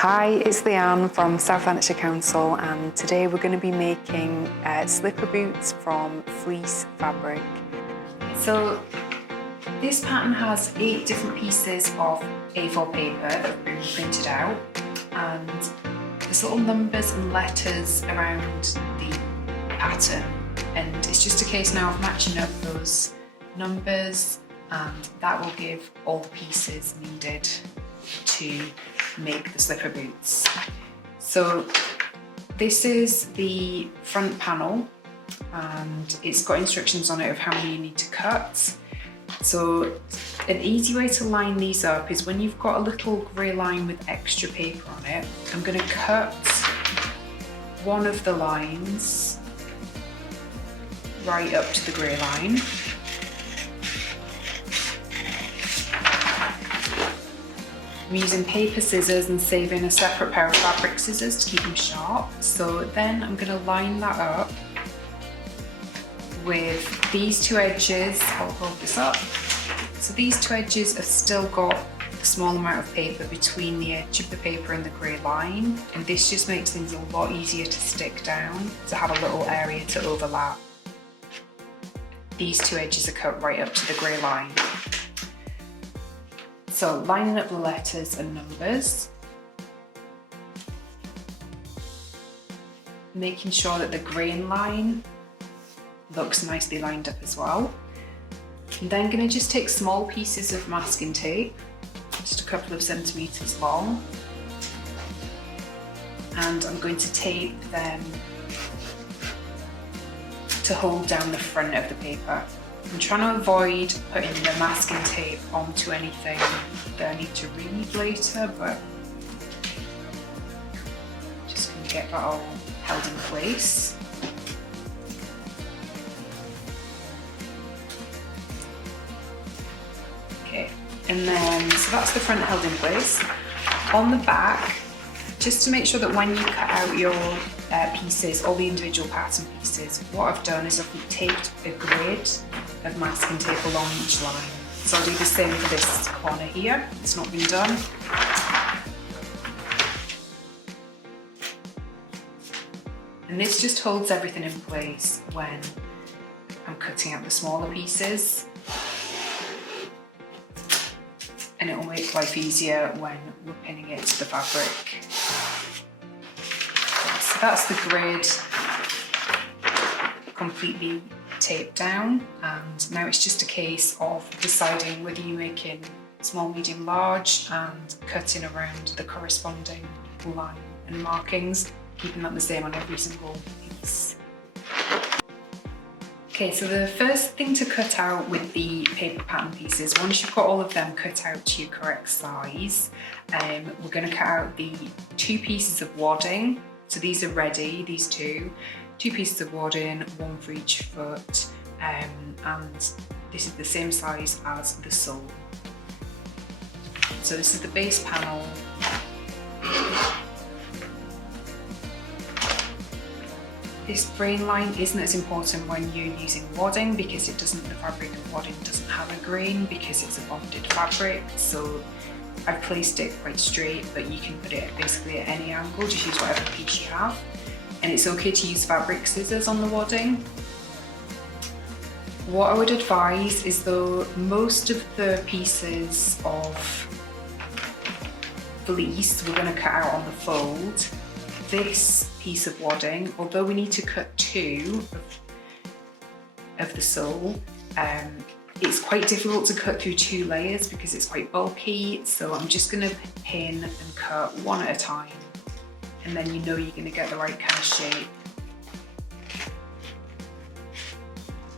Hi, it's Liane from South Lanarkshire Council, and today we're going to be making slipper boots from fleece fabric. So this pattern has 8 different pieces of A4 paper that have been printed out, and there's little numbers and letters around the pattern, and it's just a case now of matching up those numbers, and that will give all the pieces needed to make the slipper boots. So this is the front panel, and it's got instructions on it of how many you need to cut. So an easy way to line these up is when you've got a little grey line with extra paper on it, I'm going to cut one of the lines right up to the grey line. I'm using paper scissors and saving a separate pair of fabric scissors to keep them sharp. So then I'm going to line that up with these 2 edges. I'll hold this up. So these 2 edges have still got a small amount of paper between the edge of the paper and the grey line, and this just makes things a lot easier to stick down, to have a little area to overlap. These 2 edges are cut right up to the grey line. So lining up the letters and numbers, making sure that the grain line looks nicely lined up as well. I'm then going to just take small pieces of masking tape, just a couple of centimetres long, and I'm going to tape them to hold down the front of the paper. I'm trying to avoid putting the masking tape onto anything that I need to read later, but just going to get that all held in place. Okay, and then, so that's the front held in place. On the back, just to make sure that when you cut out your pieces, all the individual pattern pieces, what I've done is I've taped a grid of masking tape along each line. So I'll do the same for this corner here. It's not been done. And this just holds everything in place when I'm cutting out the smaller pieces. And it will make life easier when we're pinning it to the fabric. So that's the grid completely taped down, and now it's just a case of deciding whether you're making small, medium, large and cutting around the corresponding line and markings, keeping that the same on every single piece. Okay, so the first thing to cut out with the paper pattern pieces, once you've got all of them cut out to your correct size, we're going to cut out the 2 pieces of wadding. So these are ready, these 2 pieces of wadding, 1 for each foot, and this is the same size as the sole. So this is the base panel. This grain line isn't as important when you're using wadding because the fabric of wadding doesn't have a grain because it's a bonded fabric. So I've placed it quite straight, but you can put it basically at any angle, just use whatever piece you have. And it's okay to use fabric scissors on the wadding. What I would advise is, though, most of the pieces of fleece we're going to cut out on the fold. This piece of wadding, although we need to cut 2 of the sole, it's quite difficult to cut through 2 layers because it's quite bulky, so I'm just going to pin and cut 1 at a time, and then you know you're going to get the right kind of shape.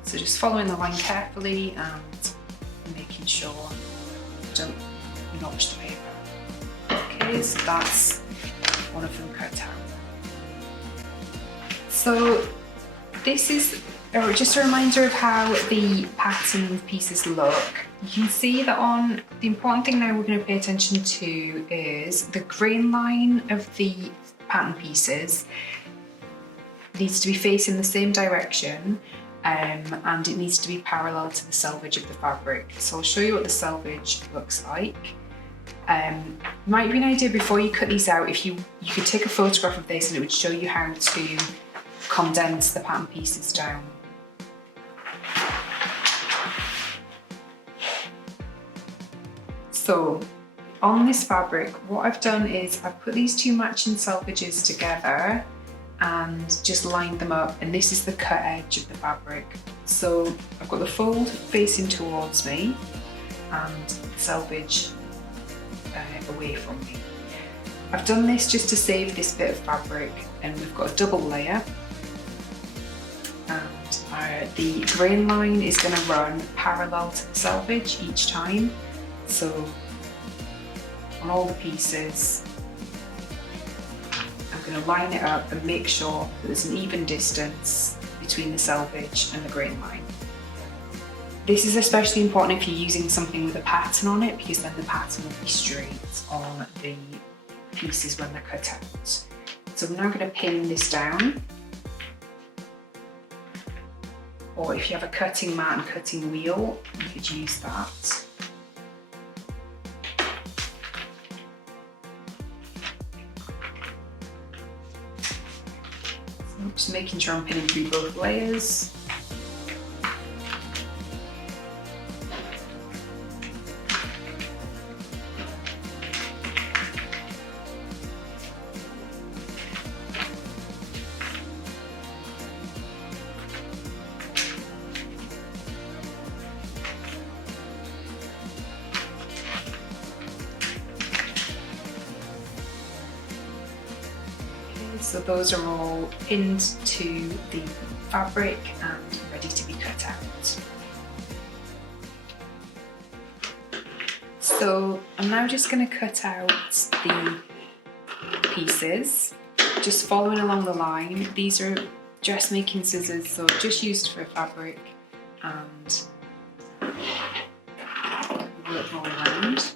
So just following the line carefully and making sure you don't notch the paper. Okay, so that's one of them cut out. So this is just a reminder of how the pattern pieces look. You can see that the important thing now we're going to pay attention to is the grain line of the pattern pieces needs to be facing the same direction, and it needs to be parallel to the selvage of the fabric. So I'll show you what the selvage looks like. Might be an idea before you cut these out, if you could take a photograph of this and it would show you how to condense the pattern pieces down. So on this fabric, what I've done is I've put these two matching selvages together and just lined them up, and this is the cut edge of the fabric. So I've got the fold facing towards me and selvage away from me. I've done this just to save this bit of fabric, and we've got a double layer, and the grain line is going to run parallel to the selvage each time. So on all the pieces, I'm going to line it up and make sure that there's an even distance between the selvage and the grain line. This is especially important if you're using something with a pattern on it, because then the pattern will be straight on the pieces when they're cut out. So I'm now going to pin this down, or if you have a cutting mat and cutting wheel, you could use that. So I'm just making sure I'm pinning through both layers. So those are all pinned to the fabric and ready to be cut out. So I'm now just going to cut out the pieces, just following along the line. These are dressmaking scissors, so just used for fabric, and work all around.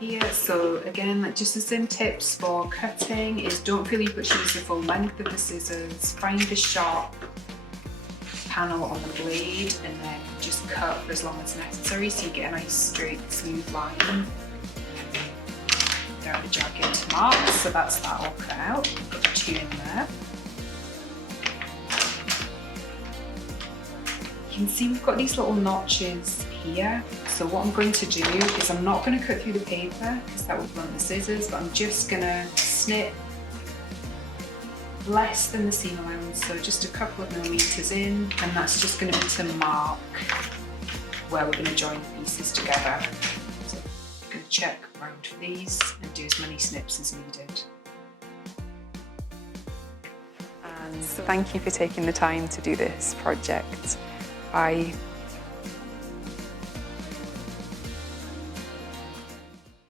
Here, so again, like just the same tips for cutting is don't really use the full length of the scissors, find the sharp panel on the blade and then just cut for as long as necessary so you get a nice straight smooth line. There are the jagged marks, so that's that all cut out. I've got 2 in there. You can see we've got these little notches here. So what I'm going to do is I'm not going to cut through the paper because that would blunt the scissors, but I'm just going to snip less than the seam allowance, so just a couple of millimetres in, and that's just going to be to mark where we're going to join the pieces together. So I'm going to check around for these and do as many snips as needed. And thank you for taking the time to do this project. I